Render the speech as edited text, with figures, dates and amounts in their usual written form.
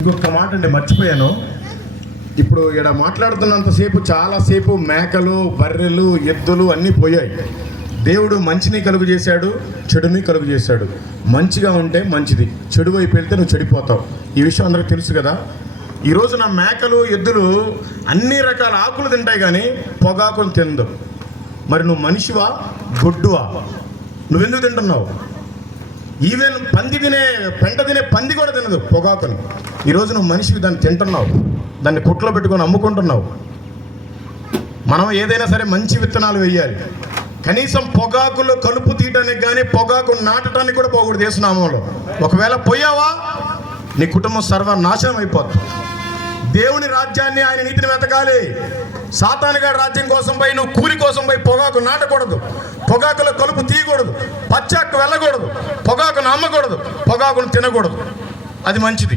ఇంకొక మాట అండి మర్చిపోయాను. ఇప్పుడు ఇక్కడ మాట్లాడుతున్నంతసేపు చాలాసేపు మేకలు, బర్రెలు, ఎద్దులు అన్నీ పోయాయి. దేవుడు మంచిని కలుగు చేశాడు, చెడుని కలుగు చేశాడు. మంచిగా ఉంటే మంచిది, చెడు వైపు వెళ్తే నువ్వు చెడిపోతావు. ఈ విషయం అందరికీ తెలుసు కదా. ఈరోజు నా మేకలు, ఎద్దులు అన్ని రకాల ఆకులు తింటాయి కానీ పొగాకులు తినదు. మరి నువ్వు మనిషివా, గొడ్డువా? నువ్వెందుకు తింటున్నావు? ఈవెన్ పెంట తినే పంది కూడా తినదు పొగాకుని. ఈరోజు నువ్వు మనిషివి, దాన్ని తింటున్నావు, దాన్ని కుట్లో పెట్టుకొని అమ్ముకుంటున్నావు. మనం ఏదైనా సరే మంచి విత్తనాలు వేయాలి. కనీసం పొగాకులో కలుపు తీయటానికి కానీ పొగాకు నాటడానికి కూడా పోకూడదు యేసునామంలో. ఒకవేళ పోయావా నీ కుటుంబం సర్వనాశనం అయిపోతుంది. దేవుని రాజ్యాన్ని, ఆయన నీతిని వెతకాలి. సాతానుగాడి రాజ్యం కోసం పోయి, నువ్వు కూలి కోసం పోయి పొగాకు నాటకూడదు, పొగాకులో కలుపు తీయకూడదు, పచ్చాకు వెళ్ళకూడదు, పొగాకును అమ్మకూడదు, పొగాకును తినకూడదు. అది మంచిది.